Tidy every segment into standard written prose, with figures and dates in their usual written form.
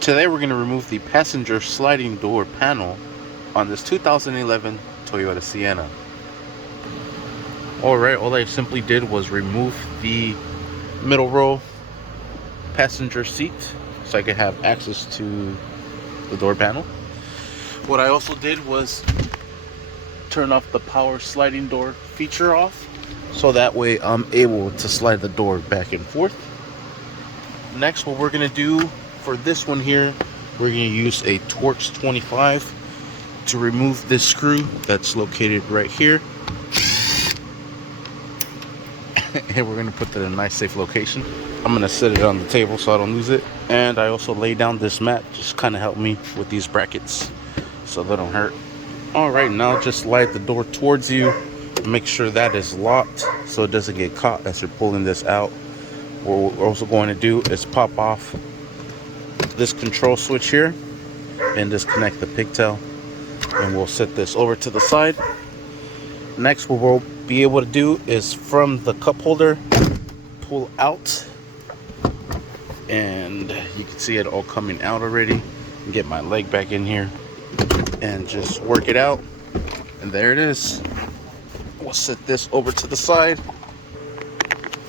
Today we're going to remove the passenger sliding door panel on this 2011 Toyota Sienna. Alright, all I simply did was remove the middle row passenger seat so I could have access to the door panel. What I also did was turn off the power sliding door feature off so that way I'm able to slide the door back and forth. Next, what we're going to do for this one here, we're going to use a Torx 25 to remove this screw that's located right here. And we're going to put that in a nice safe location. I'm going to set it on the table so I don't lose it. And I also lay down this mat, just kind of help me with these brackets so they don't hurt. Alright, now just slide the door towards you. Make sure that is locked so it doesn't get caught as you're pulling this out. What we're also going to do is pop off this control switch here and disconnect the pigtail, and we'll set this over to the side. Next, what we'll be able to do is from the cup holder pull out, and you can see it all coming out already. Get my leg back in here and just work it out, and there it is. We'll set this over to the side.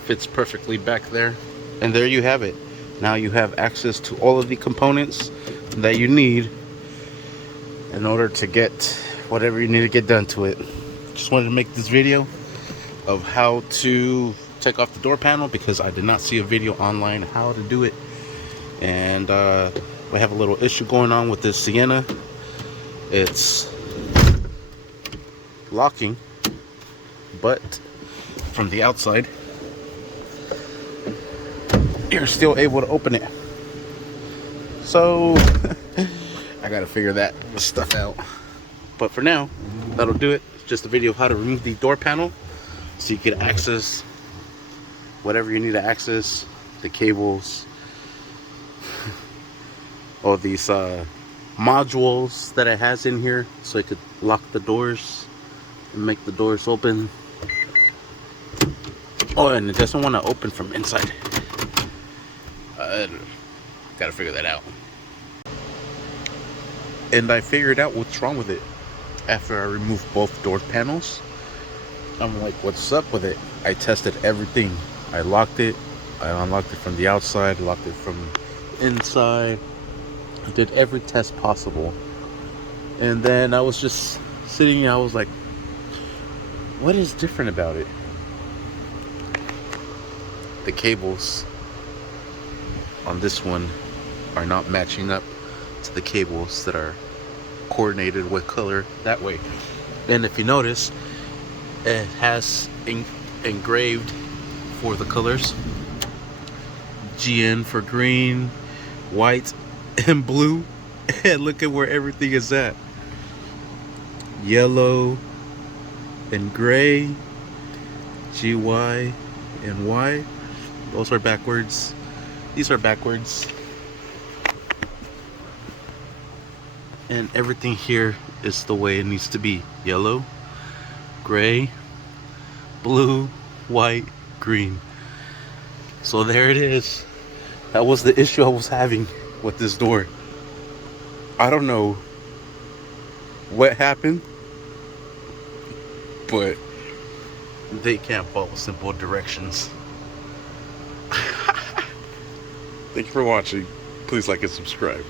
Fits perfectly back there, and there you have it. Now you have access to all of the components that you need in order to get whatever you need to get done to it. Just wanted to make this video of how to take off the door panel because I did not see a video online how to do it, and we have a little issue going on with this Sienna. It's locking, but from the outside you're still able to open it. So I gotta figure that stuff out. But for now, that'll do it. It's just a video of how to remove the door panel so you can access whatever you need to access, the cables, all these modules that it has in here so it could lock the doors and make the doors open. Oh, and it doesn't want to open from inside. Gotta figure that out. And I figured out what's wrong with it after I removed both door panels. I'm like, what's up with it? I tested everything. I locked it, I unlocked it from the outside, locked it from inside. I did every test possible, and then I was just sitting, I was like, what is different about it? The cables on this one are not matching up to the cables that are coordinated with color that way. And if you notice, it has engraved for the colors: GN for green, white, and blue. And look at where everything is at. Yellow and gray, GY and Y. Those are backwards. These are backwards. And everything here is the way it needs to be. Yellow, gray, blue, white, green. So there it is. That was the issue I was having with this door. I don't know what happened, but they can't follow simple directions. Thank you for watching. Please like and subscribe.